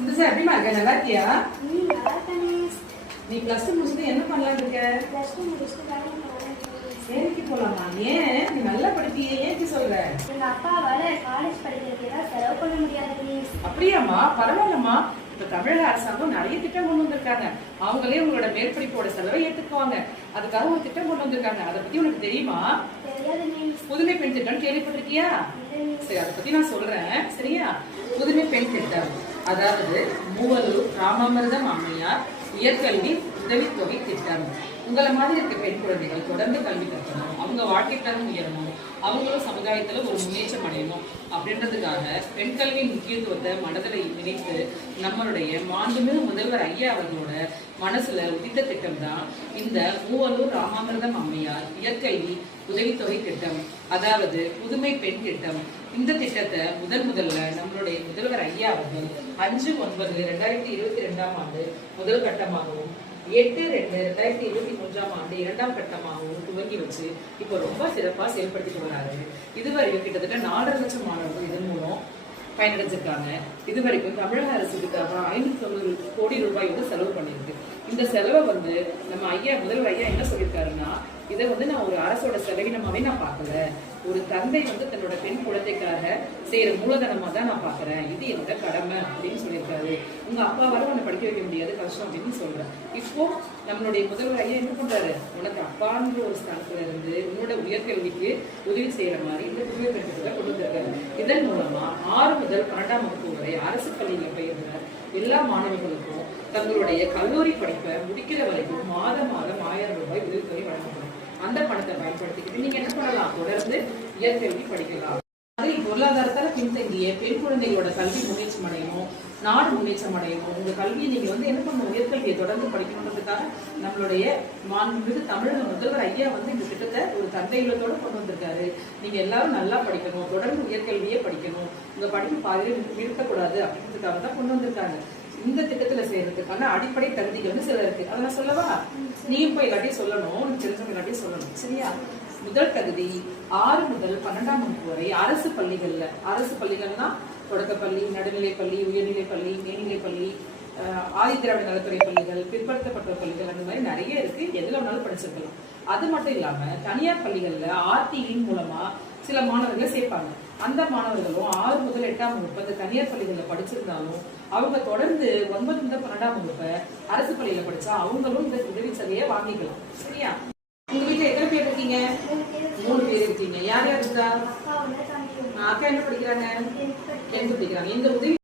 இந்த சார் எப்படிமா இருக்க? நல்லா இருக்கியா? நல்லா இருக்கேன். நீ +2 முடிச்சுட்டு என்ன பண்ணலாம்னு இருக்க? +2 முடிச்சுட்டு வேலைக்கு போறேன். வேலைக்கு போலாமா? ஏன் நீ நல்லா படிப்பியே, ஏன் இப்படி சொல்ற? எங்க அப்பாவால காலேஜ் படிக்கிறதுக்கு ஏதாவது செலவு பண்ண முடியாது ப்ளீஸ். அப்படியாம்மா? பரவாயில்லம்மா. இப்ப தமிழக அரசாங்கம் நிறைய திட்டம் கொண்டு வந்திருக்காங்க. அவங்களே உங்களோட மேற்படிப்போட செலவை ஏத்துக்குவாங்க. அதுக்காக ஒரு திட்டம் கொண்டு வந்திருக்காங்க. அதை பத்தி உனக்கு தெரியுமா? தெரியாது மிஸ். புதுமை பெண் திட்டம் கேள்விப்பட்டிருக்கியா? சரி, அதை பத்தி நான் சொல்றேன், சரியா? புதுமை பெண் திட்டம் அதாவது மூவலூர் ராமாமிர்தம் அம்மையார் உயர்கல்வி உதவித்தொகை திட்டம். உங்களை மாதிரி இருக்க பெண் குழந்தைகள் தொடர்ந்து கல்வி கற்கணும், அவங்க வாழ்க்கை தரம் உயரணும், அவங்களும் சமுதாயத்துல ஒரு முன்னேற்றம் அடையணும் அப்படின்றதுக்காக பெண் கல்வியின் முக்கியத்துவத்தை மனதில் நினைத்து நம்மளுடைய மாண்புமிகு முதல்வர் ஐயா அவர்களோட மனசுல உதித்த திட்டம் தான் இந்த மூவலூர் ராமாமிர்தம் அம்மையார் உயர்கல்வி உதவித்தொகை திட்டம், அதாவது புதுமை பெண் திட்டம். இந்த திட்டத்தை முதல்ல நம்மளுடைய முதல்வர் ஐயா அவர்கள் 5/9/2022 முதல் கட்டமாகவும் 8/2/2023 இரண்டாம் கட்டமாகவும் துவங்கி வச்சு இப்போ ரொம்ப சிறப்பா செயல்படுத்திட்டு வராரு. இதுவரைக்கும் கிட்டத்தட்ட 4.5 லட்சம் மாணவர்கள் இதன் மூலம் பயனடைஞ்சிருக்காங்க. இதுவரைக்கும் தமிழக அரசுக்கு 590 கோடி ரூபாய் செலவு பண்ணிருக்கு. இந்த செலவை நம்ம முதல்வர் ஐயா என்ன சொல்லியிருக்காருன்னா, இதை நான் ஒரு அரசோட செலவினமாவே நான் பார்க்கல, ஒரு தந்தை தன்னோட பெண் குழந்தைக்காக செய்யற மூலதனமா தான் நான் பாக்குறேன், இது என்னோட கடமை அப்படின்னு சொல்லியிருக்காரு. உங்க அப்பாவால உன்னை படிக்க வைக்க முடியாது, கஷ்டம் அப்படின்னு சொல்றேன். இப்போ நம்மளுடைய முதல்வர் ஐயா என்ன பண்றாரு, உனக்கு அப்பான்ற ஒரு ஸ்தானத்துல இருந்து உன்னோட உயர்கல்விக்கு உதவி செய்யற மாதிரி இந்த புதிய திட்டத்தை கொண்டு வந்திருக்காரு. இதன் மூலமா 6 முதல் 12ஆம் வகுப்பு வரை அரசு பள்ளியில பயிர்ந்த எல்லா மாணவர்களுக்கும் தங்களுடைய கல்லூரி படிப்பை முடிக்கிற வரைக்கும் மாதம் 1000 ரூபாய் உதவித்தொகை வழங்கப்படும். அந்த பணத்தை பயன்படுத்திக்கிட்டு நீங்க என்ன பண்ணலாம், தொடர்ந்து உயர்கல்வி படிக்கலாம். அதே பொருளாதாரத்தால பின்தங்கிய பெண் குழந்தைகளோட கல்வி முன்னேற்றம் அடையணும், நாடு முன்னேற்றம் அடையணும். உங்க கல்வியை நீங்க என்ன பண்ணணும், உயர்கல்வியை தொடர்ந்து படிக்கணுன்றதுக்காக நம்மளுடைய மாண்புமிகு தமிழக முதல்வர் ஐயா இந்த திட்டத்தை ஒரு தந்தைகளோட கொண்டு வந்திருக்காரு. நீங்க எல்லாரும் நல்லா படிக்கணும், தொடர்ந்து உயர்கல்வியே படிக்கணும், உங்க படிப்பு பாதியில் நிறுத்தக்கூடாது அப்படின்றதுக்காக தான் கொண்டு வந்திருக்காங்க. இந்த திட்டத்துல செய்யறதுக்கான அடிப்படை தகுதிகள் சில இருக்கு, அதை நான் சொல்லவா? நீயும் போய் எல்லாத்தையும் சொல்லணும், தெரிஞ்சவங்க எல்லாத்தையும் சொல்லணும், சரியா? முதல் தகுதி 6 முதல் 12ஆம் வகுப்பு வரை அரசு பள்ளிகள்ல, அரசு பள்ளிகள்னா தொடக்கப்பள்ளி, நடுநிலைப்பள்ளி, உயர்நிலைப்பள்ளி, மேல்நிலைப்பள்ளி, ஆதிதிராவிட நலத்துறை பள்ளிகள், பிற்படுத்தப்பட்ட பள்ளிகள், அந்த மாதிரி நிறைய இருக்கு. எதுல வேணாலும் படிச்சிருக்கலாம். அது மட்டும் இல்லாம தனியார் பள்ளிகள்ல ஆர்டியின் மூலமா சில மாணவர்களை சேர்ப்பாங்க. அந்த மாணவர்களும் 6 முதல் 8ஆம் வகுப்பு அந்த தனியார் பள்ளிகளில் படிச்சிருந்தாலும் அவங்க தொடர்ந்து 9 முதல் 12ஆம் வகுப்பை அரசு பள்ளியில படிச்சா அவங்களும் இந்த உதவி தொகையை வாங்கிக்கலாம், சரியா? உங்க வீட்டுல எத்தனை பேர் இருக்கீங்க? 3 பேர் இருக்கீங்க. யார் யார் இருக்கா? அக்கா என்ன படிக்கிறாங்க? 10th படிக்கிறாங்க. இந்த உதவி